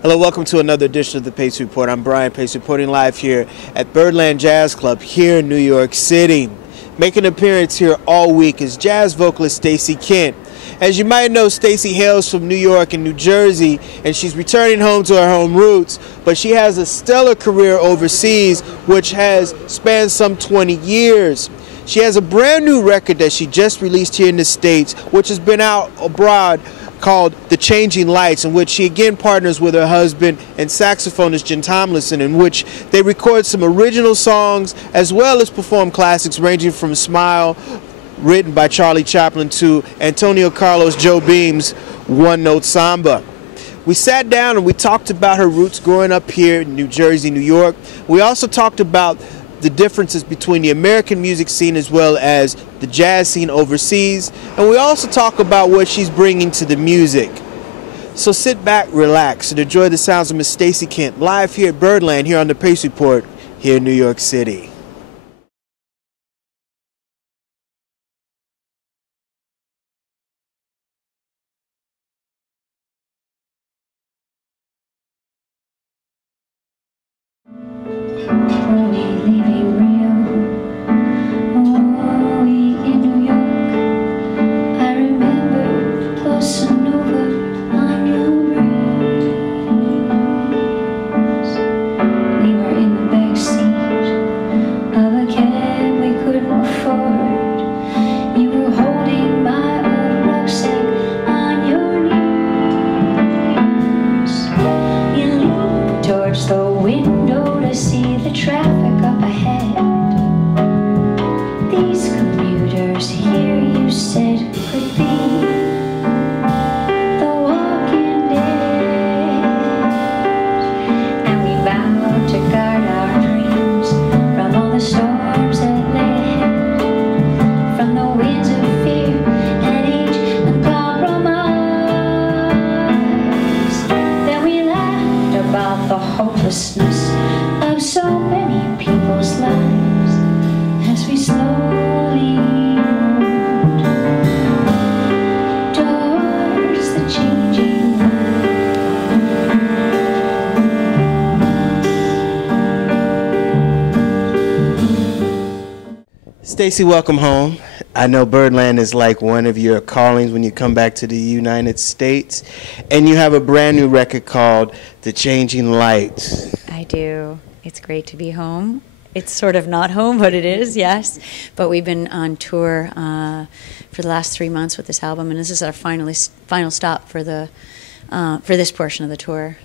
Hello, welcome to another edition of the Pace Report. I'm Brian Pace, reporting live here at Birdland Jazz Club here in New York City. Making an appearance here all week is jazz vocalist Stacey Kent. As you might know, Stacey hails from New York and New Jersey, and she's returning home to her home roots, but she has a stellar career overseas, which has spanned some 20 years. She has a brand new record that she just released here in the States, which has been out abroad, called The Changing Lights, in which she again partners with her husband and saxophonist Jim Tomlinson, in which they record some original songs as well as perform classics ranging from Smile, written by Charlie Chaplin, to Antonio Carlos Jobim's One Note Samba. We sat down and we talked about her roots growing up here in New Jersey, New York. We also talked about the differences between the American music scene as well as the jazz scene overseas, and we also talk about what she's bringing to the music. So sit back, relax, and enjoy the sounds of Miss Stacey Kent live here at Birdland here on the Pace Report here in New York City. Of so many people's lives as we slowly move towards the changing light. Stacey, welcome home. I know Birdland is like one of your callings when you come back to the United States, and you have a brand new record called The Changing Lights. I do. It's great to be home. It's sort of not home, but it is, yes. But we've been on tour for the last 3 months with this album, and this is our final stop for this portion of the tour.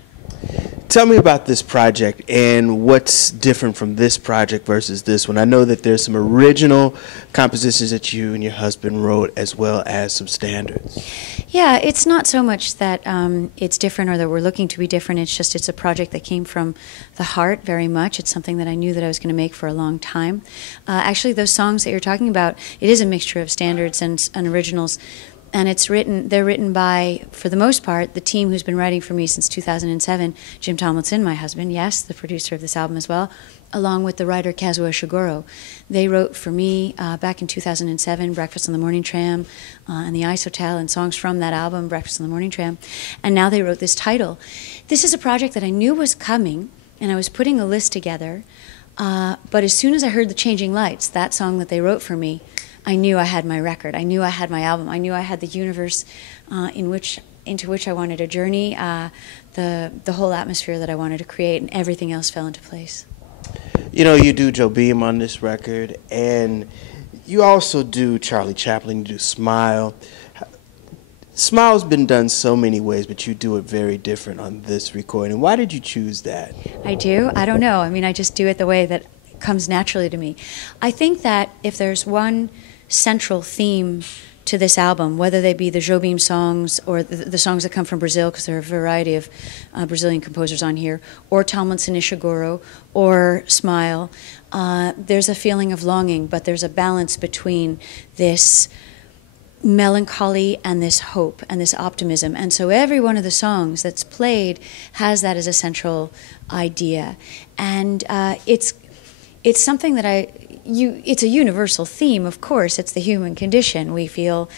Tell me about this project and what's different from this project versus this one. I know that there's some original compositions that you and your husband wrote as well as some standards. Yeah, it's not so much that it's different or that we're looking to be different. It's just it's a project that came from the heart very much. It's something that I knew that I was going to make for a long time. Actually, those songs that you're talking about, it is a mixture of standards and originals. And they're written by, for the most part, the team who's been writing for me since 2007, Jim Tomlinson, my husband, yes, the producer of this album as well, along with the writer Kazuo Ishiguro. They wrote for me back in 2007, Breakfast on the Morning Tram and The Ice Hotel, and songs from that album, Breakfast on the Morning Tram. And now they wrote this title. This is a project that I knew was coming, and I was putting a list together. But as soon as I heard The Changing Lights, that song that they wrote for me, I knew I had my record. I knew I had my album. I knew I had the universe into which I wanted to journey, the whole atmosphere that I wanted to create, and everything else fell into place. You know, you do Jobim on this record, and you also do Charlie Chaplin, you do Smile. Smile's been done so many ways, but you do it very different on this recording. Why did you choose that? I do? I don't know. I mean, I just do it the way that comes naturally to me. I think that if there's one central theme to this album, whether they be the Jobim songs or the songs that come from Brazil, because there are a variety of Brazilian composers on here, or Tomlinson Ishiguro, or Smile, there's a feeling of longing, but there's a balance between this melancholy and this hope and this optimism. And so every one of the songs that's played has that as a central idea. And it's something that it's a universal theme, of course. It's the human condition. We feel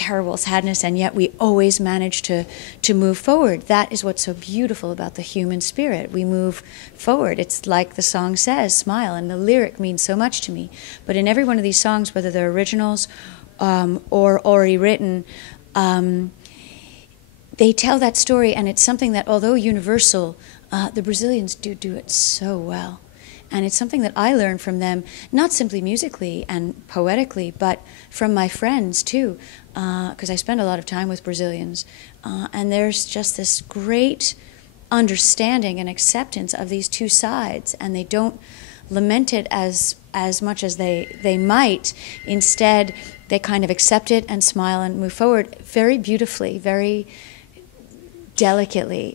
terrible sadness, and yet we always manage to move forward. That is what's so beautiful about the human spirit. We move forward. It's like the song says, smile, and the lyric means so much to me. But in every one of these songs, whether they're originals or already written, they tell that story, and it's something that, although universal, the Brazilians do it so well. And it's something that I learned from them, not simply musically and poetically, but from my friends too, because I spend a lot of time with Brazilians. And there's just this great understanding and acceptance of these two sides, and they don't lament it as much as they might. Instead, they kind of accept it and smile and move forward very beautifully, very delicately,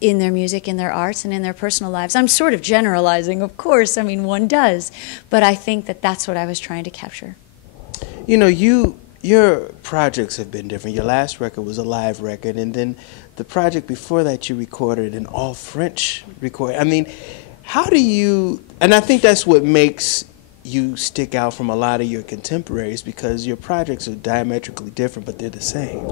in their music, in their arts, and in their personal lives. I'm sort of generalizing, of course. I mean, one does. But I think that that's what I was trying to capture. You know, your projects have been different. Your last record was a live record, and then the project before that you recorded an all-French record. I mean, how do you... And I think that's what makes you stick out from a lot of your contemporaries, because your projects are diametrically different, but they're the same.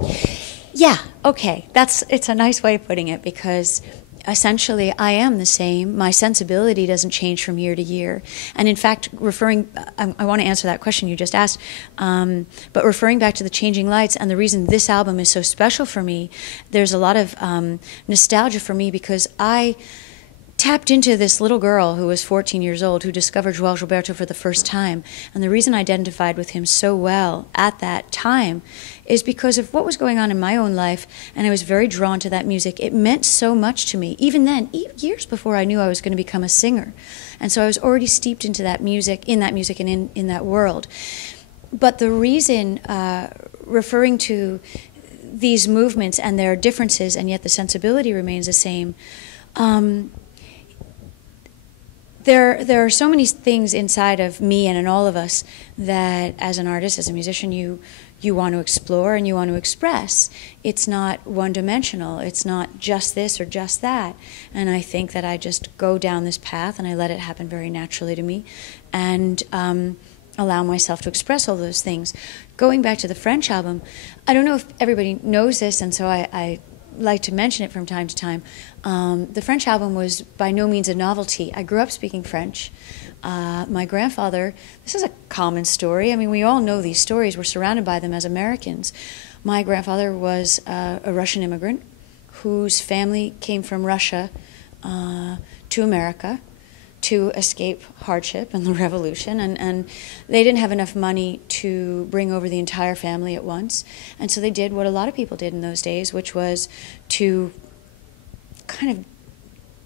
Yeah, okay. It's a nice way of putting it, because essentially I am the same. My sensibility doesn't change from year to year. And in fact, I want to answer that question you just asked, but referring back to the Changing Lights and the reason this album is so special for me, there's a lot of nostalgia for me, because I tapped into this little girl who was 14 years old who discovered João Gilberto for the first time. And the reason I identified with him so well at that time is because of what was going on in my own life, and I was very drawn to that music. It meant so much to me, even then, years before I knew I was going to become a singer. And so I was already steeped into that music, and in that world. But the reason, referring to these movements and their differences, and yet the sensibility remains the same, there are so many things inside of me and in all of us that, as an artist, as a musician, you want to explore and you want to express. It's not one-dimensional. It's not just this or just that. And I think that I just go down this path and I let it happen very naturally to me, and allow myself to express all those things. Going back to the French album, I don't know if everybody knows this, and so I like to mention it from time to time. The French album was by no means a novelty. I grew up speaking French. My grandfather, this is a common story. I mean, we all know these stories. We're surrounded by them as Americans. My grandfather was a Russian immigrant whose family came from Russia to America to escape hardship and the revolution, and they didn't have enough money to bring over the entire family at once, and so they did what a lot of people did in those days, which was to kind of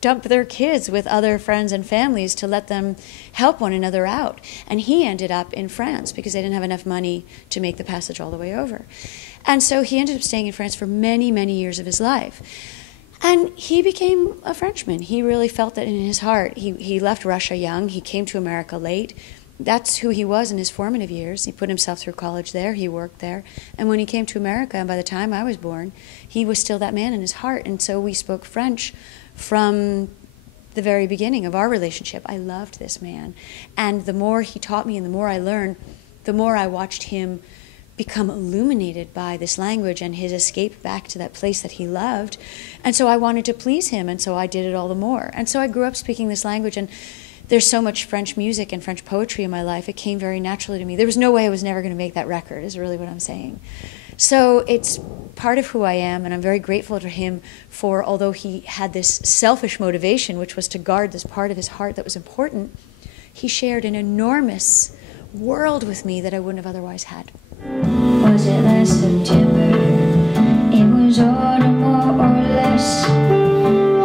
dump their kids with other friends and families to let them help one another out. And he ended up in France because they didn't have enough money to make the passage all the way over. And so he ended up staying in France for many, many years of his life. And he became a Frenchman. He really felt that in his heart. He left Russia young. He came to America late. That's who he was in his formative years. He put himself through college there. He worked there. And when he came to America, and by the time I was born, he was still that man in his heart. And so we spoke French from the very beginning of our relationship. I loved this man. And the more he taught me and the more I learned, the more I watched him become illuminated by this language and his escape back to that place that he loved. And so I wanted to please him, and so I did it all the more. And so I grew up speaking this language, and there's so much French music and French poetry in my life, it came very naturally to me. There was no way I was never going to make that record, is really what I'm saying. So it's part of who I am, and I'm very grateful to him for, although he had this selfish motivation, which was to guard this part of his heart that was important, he shared an enormous world with me that I wouldn't have otherwise had. Was it last September? It was autumn more or less.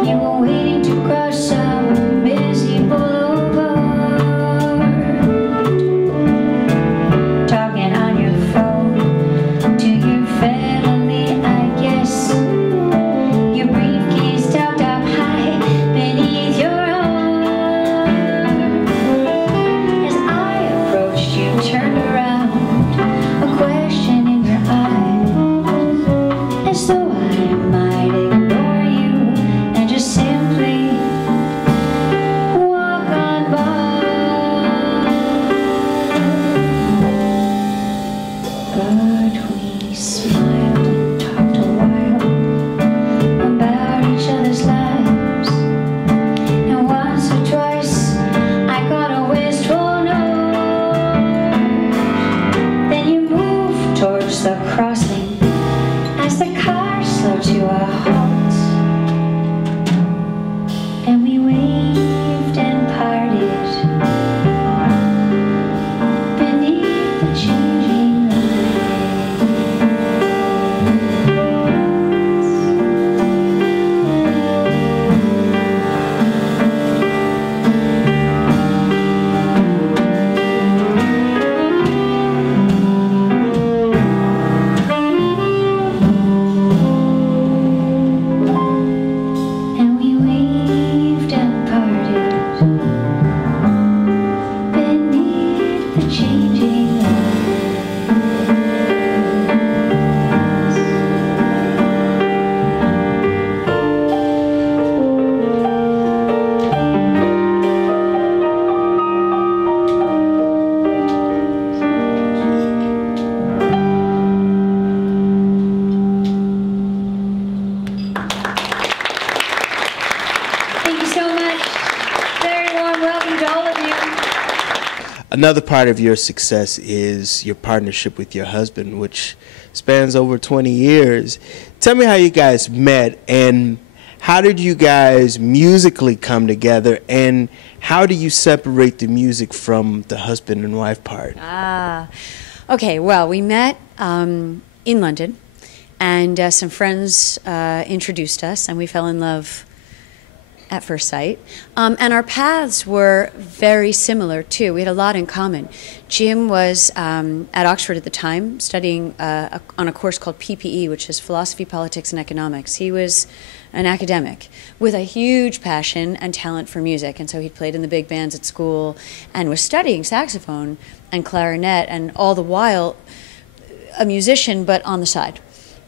You were waiting to cross some busy boulevard, talking on your phone to your family, I guess. Your briefcase tucked up high beneath your arm. As I approached, you turned around, a question in your eyes, as though I might ignore you and just simply walk on by. But we another part of your success is your partnership with your husband, which spans over 20 years. Tell me how you guys met, and how did you guys musically come together, and how do you separate the music from the husband and wife part? Okay, well, we met in London, and some friends introduced us, and we fell in love at first sight. And our paths were very similar, too. We had a lot in common. Jim was at Oxford at the time, studying on a course called PPE, which is Philosophy, Politics, and Economics. He was an academic with a huge passion and talent for music, and so he played in the big bands at school and was studying saxophone and clarinet, and all the while a musician, but on the side,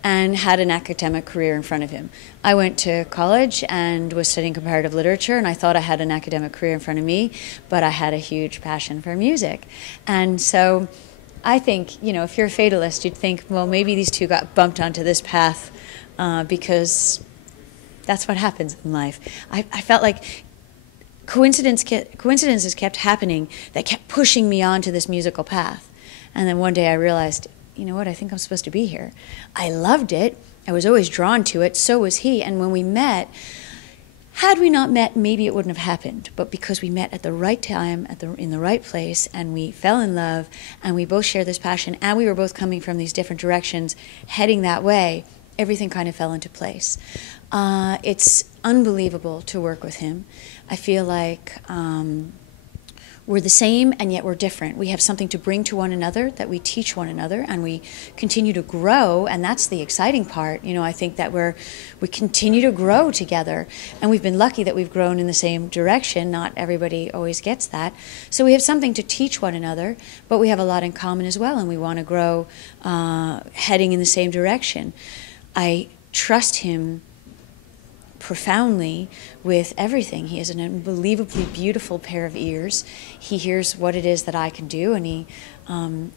and had an academic career in front of him. I went to college and was studying comparative literature, and I thought I had an academic career in front of me, but I had a huge passion for music. And so I think, you know, if you're a fatalist, you'd think, well, maybe these two got bumped onto this path because that's what happens in life. I felt like coincidences kept happening that kept pushing me onto this musical path. And then one day I realized, you know what, I think I'm supposed to be here. I loved it. I was always drawn to it. So was he. And when we met, had we not met, maybe it wouldn't have happened. But because we met at the right time, in the right place, and we fell in love, and we both shared this passion, and we were both coming from these different directions, heading that way, everything kind of fell into place. It's unbelievable to work with him. I feel like we're the same and yet we're different. We have something to bring to one another, that we teach one another, and we continue to grow, and that's the exciting part. You know, I think that we continue to grow together, and we've been lucky that we've grown in the same direction. Not everybody always gets that. So we have something to teach one another, but we have a lot in common as well, and we want to grow heading in the same direction. I trust him profoundly with everything. He has an unbelievably beautiful pair of ears. He hears what it is that I can do, and he,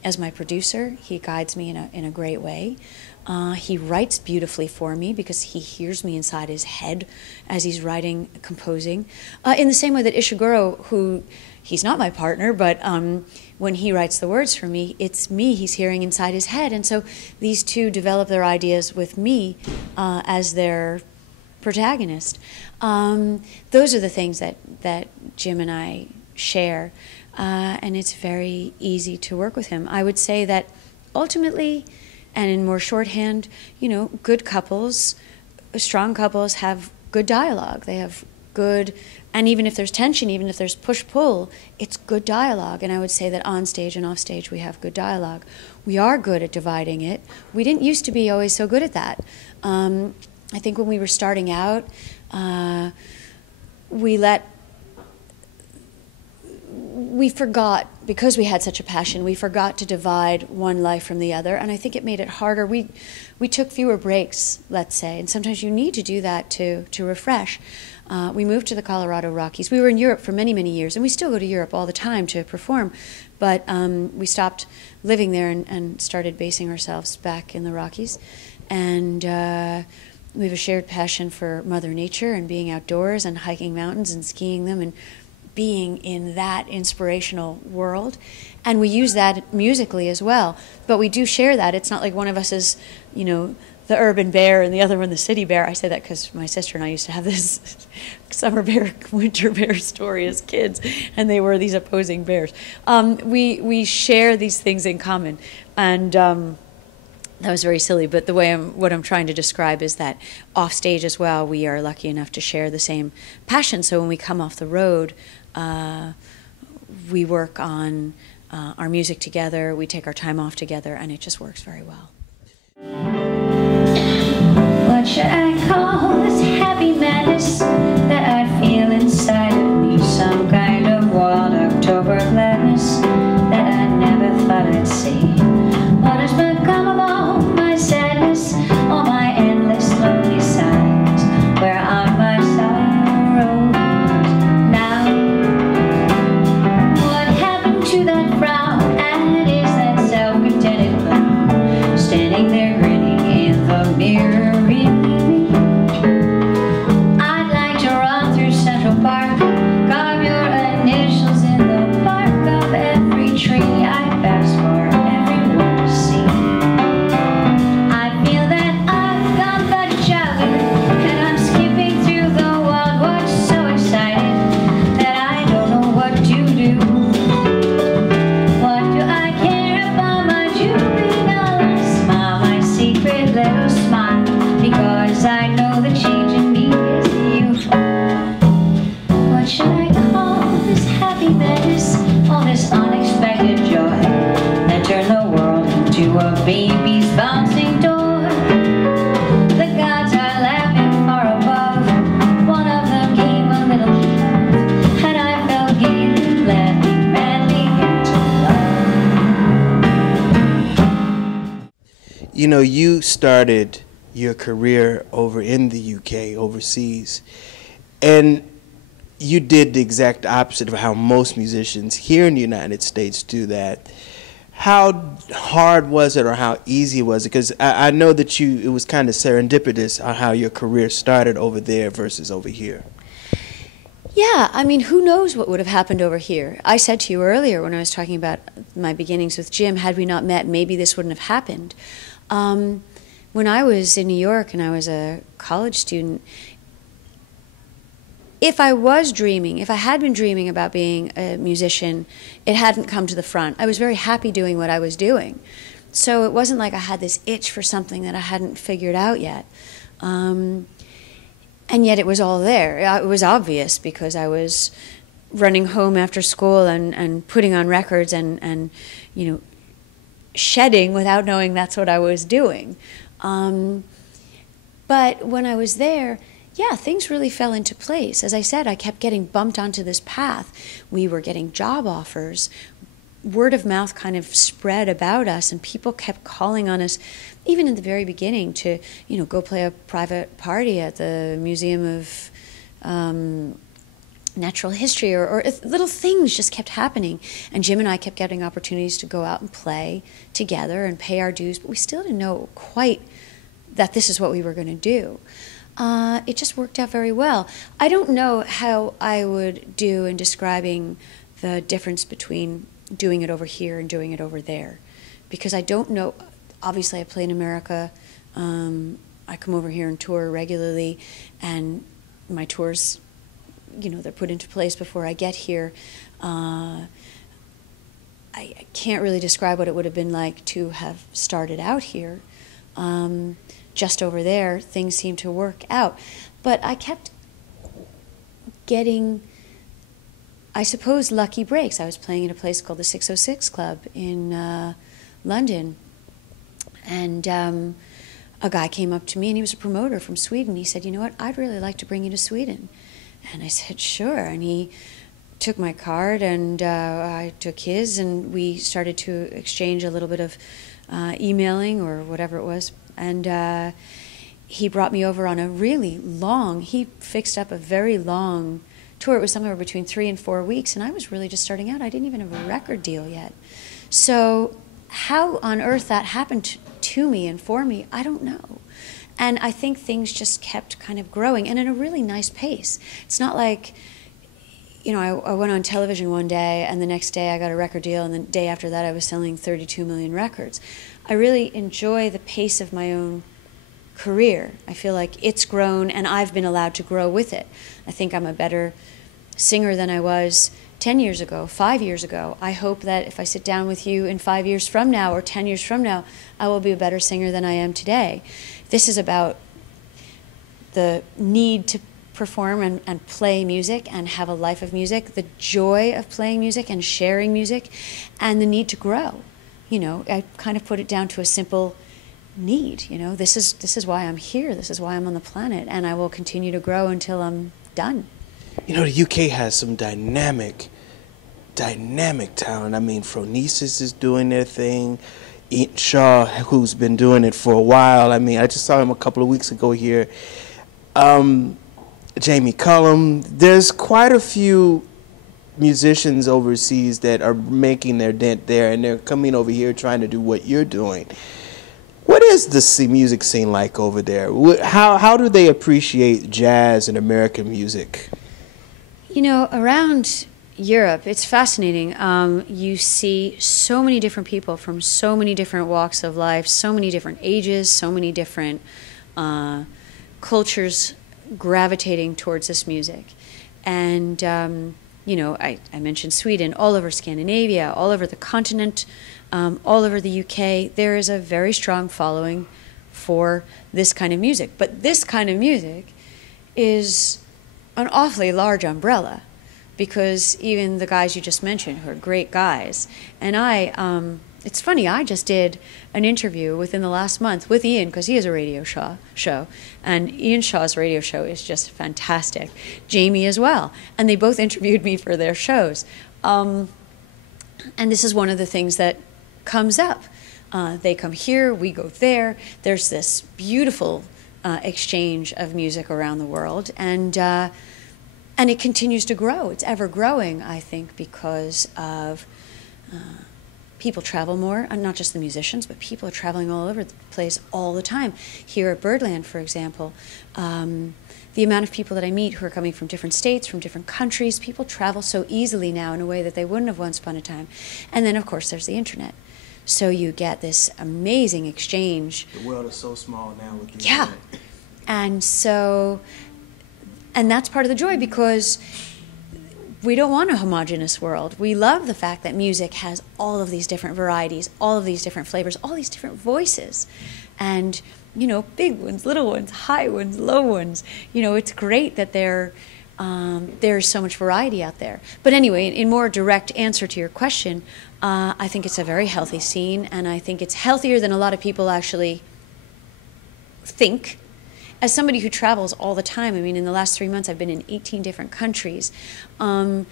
as my producer, he guides me in a great way. He writes beautifully for me because he hears me inside his head as he's writing, composing. In the same way that Ishiguro, who, he's not my partner, but when he writes the words for me, it's me he's hearing inside his head. And so these two develop their ideas with me as their protagonist. Those are the things that Jim and I share, and it's very easy to work with him. I would say that ultimately, and in more shorthand, you know, good couples, strong couples have good dialogue. They have good, and even if there's tension, even if there's push-pull, it's good dialogue. And I would say that on stage and off stage we have good dialogue. We are good at dividing it. We didn't used to be always so good at that. I think when we were starting out, we forgot, because we had such a passion, we forgot to divide one life from the other, and I think it made it harder. We took fewer breaks, let's say, and sometimes you need to do that to refresh. We moved to the Colorado Rockies. We were in Europe for many, many years, and we still go to Europe all the time to perform, but we stopped living there and started basing ourselves back in the Rockies. And we have a shared passion for Mother Nature and being outdoors and hiking mountains and skiing them and being in that inspirational world. And we use that musically as well. But we do share that. It's not like one of us is, you know, the urban bear and the other one the city bear. I say that because my sister and I used to have this summer bear, winter bear story as kids, and they were these opposing bears. We share these things in common. And that was very silly, but the way what I'm trying to describe is that off stage as well, we are lucky enough to share the same passion. So when we come off the road, we work on our music together, we take our time off together, and it just works very well. What should I call this happy madness that I feel inside of me? Some kind of wild October gladness that I never thought I'd see. What has become of all my sadness, all my endless lonely sighs? Where are my sorrows now? What happened to that frown? And is that self-contented clown standing there grinning in the mirror? Really? I'd like to run through Central Park, carve your to a baby's bouncing door. The gods are laughing far above. One of them gave a little laugh, and I fell gaily, laughing madly into love. You know, you started your career over in the UK, overseas, and you did the exact opposite of how most musicians here in the United States do that. How hard was it, or how easy was it? Because I know that it was kind of serendipitous on how your career started over there versus over here. Yeah, I mean, who knows what would have happened over here? I said to you earlier when I was talking about my beginnings with Jim, had we not met, maybe this wouldn't have happened. When I was in New York and I was a college student, if I had been dreaming about being a musician, it hadn't come to the front. I was very happy doing what I was doing. So it wasn't like I had this itch for something that I hadn't figured out yet. And yet it was all there. It was obvious because I was running home after school and putting on records and you know, shedding without knowing that's what I was doing. But when I was there, yeah, things really fell into place. As I said, I kept getting bumped onto this path. We were getting job offers. Word of mouth kind of spread about us, and people kept calling on us, even in the very beginning, to, you know, go play a private party at the Museum of Natural History, or little things just kept happening. And Jim and I kept getting opportunities to go out and play together and pay our dues, but we still didn't know quite that this is what we were going to do. It just worked out very well. I don't know how I would do in describing the difference between doing it over here and doing it over there, because I don't know. Obviously, I play in America. I come over here and tour regularly, and my tours, you know, they're put into place before I get here. I can't really describe what it would have been like to have started out here. Just over there, things seemed to work out. But I kept getting, I suppose, lucky breaks. I was playing at a place called the 606 Club in London, and a guy came up to me, and he was a promoter from Sweden. He said, you know what, I'd really like to bring you to Sweden. And I said, sure. And he took my card, and I took his, and we started to exchange a little bit of emailing or whatever it was. And he brought me over on a really long, he fixed up a very long tour. It was somewhere between 3 and 4 weeks, and I was really just starting out. I didn't even have a record deal yet. So how on earth that happened to me and for me, I don't know. And I think things just kept kind of growing, and at a really nice pace. It's not like, you know, I went on television one day, and the next day I got a record deal, and the day after that I was selling 32 million records. I really enjoy the pace of my own career. I feel like it's grown, and I've been allowed to grow with it. I think I'm a better singer than I was 10 years ago, 5 years ago. I hope that if I sit down with you in 5 years from now or 10 years from now, I will be a better singer than I am today. This is about the need to perform and play music and have a life of music, the joy of playing music and sharing music, and the need to grow. You know, I kind of put it down to a simple need. You know, this is why I'm here. This is why I'm on the planet, and I will continue to grow until I'm done. You know, the UK has some dynamic talent. I mean, Phronesis is doing their thing. Ian Shaw, who's been doing it for a while. I mean, I just saw him a couple of weeks ago here. Jamie Cullum. There's quite a few musicians overseas that are making their dent there, and they're coming over here trying to do what you're doing. What is the music scene like over there? How do they appreciate jazz and American music? You know, around Europe, it's fascinating. You see so many different people from so many different walks of life, so many different ages, so many different cultures gravitating towards this music. And you know, I mentioned Sweden, all over Scandinavia, all over the continent, all over the UK. There is a very strong following for this kind of music. But this kind of music is an awfully large umbrella, because even the guys you just mentioned, who are great guys, and I It's funny, I just did an interview within the last month with Ian, because he has a radio show, and Ian Shaw's radio show is just fantastic. Jamie as well, and they both interviewed me for their shows. And this is one of the things that comes up. They come here, we go there. There's this beautiful exchange of music around the world, and it continues to grow. It's ever growing, I think, because of people travel more, and not just the musicians, but people are traveling all over the place all the time. Here at Birdland, for example, the amount of people that I meet who are coming from different states, from different countries, people travel so easily now in a way that they wouldn't have once upon a time. And then, of course, there's the internet. So you get this amazing exchange. The world is so small now with the internet. And that's part of the joy, because we don't want a homogeneous world. We love the fact that music has all of these different varieties, all of these different flavors, all these different voices. And, you know, big ones, little ones, high ones, low ones. You know, it's great that there's so much variety out there. But anyway, in more direct answer to your question, I think it's a very healthy scene, and I think it's healthier than a lot of people actually think. As somebody who travels all the time, I mean, in the last 3 months, I've been in 18 different countries. I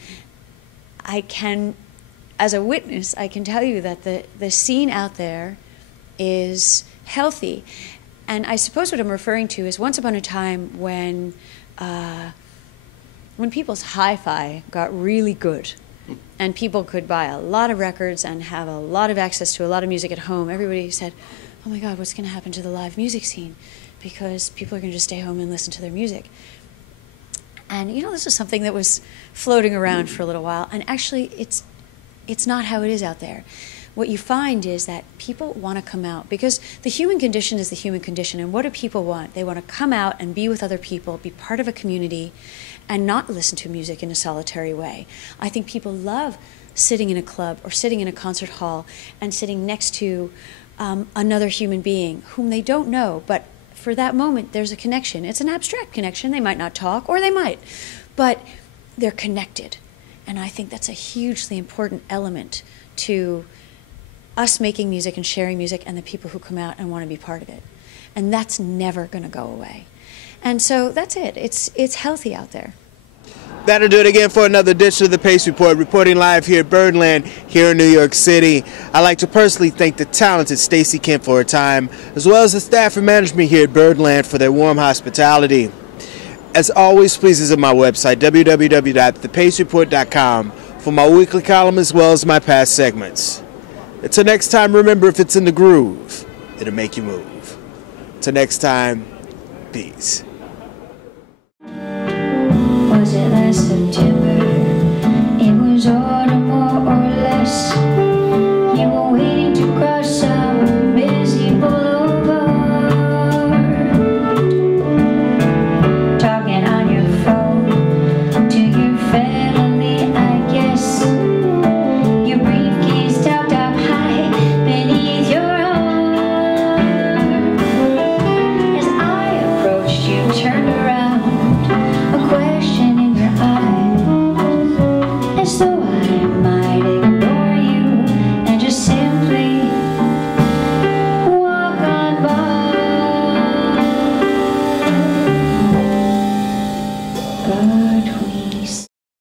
can, as a witness, I can tell you that the scene out there is healthy. And I suppose what I'm referring to is once upon a time when people's hi-fi got really good, and people could buy a lot of records and have a lot of access to a lot of music at home, everybody said, oh my God, what's going to happen to the live music scene? Because people are going to just stay home and listen to their music. And, you know, this was something that was floating around for a little while, and actually it's not how it is out there. What you find is that people want to come out, because the human condition is the human condition, and what do people want? They want to come out and be with other people, be part of a community, and not listen to music in a solitary way. I think people love sitting in a club or sitting in a concert hall and sitting next to another human being whom they don't know, but for that moment there's a connection. It's an abstract connection. They might not talk, or they might, but they're connected. And I think that's a hugely important element to us making music and sharing music, and the people who come out and want to be part of it. And that's never going to go away. And so that's it. It's healthy out there. That'll do it again for another edition of the Pace Report, reporting live here at Birdland, here in New York City. I'd like to personally thank the talented Stacey Kent for her time, as well as the staff and management here at Birdland for their warm hospitality. As always, please visit my website, www.thepacereport.com, for my weekly column as well as my past segments. Until next time, remember, if it's in the groove, it'll make you move. Until next time, peace. Was it last September? It was autumn, more or less. You were waiting to cross some busy boulevard, talking on your phone to your family, I guess. Your briefcase tucked up high beneath your arm. As I approached, you turned around, a question in your eyes, as though I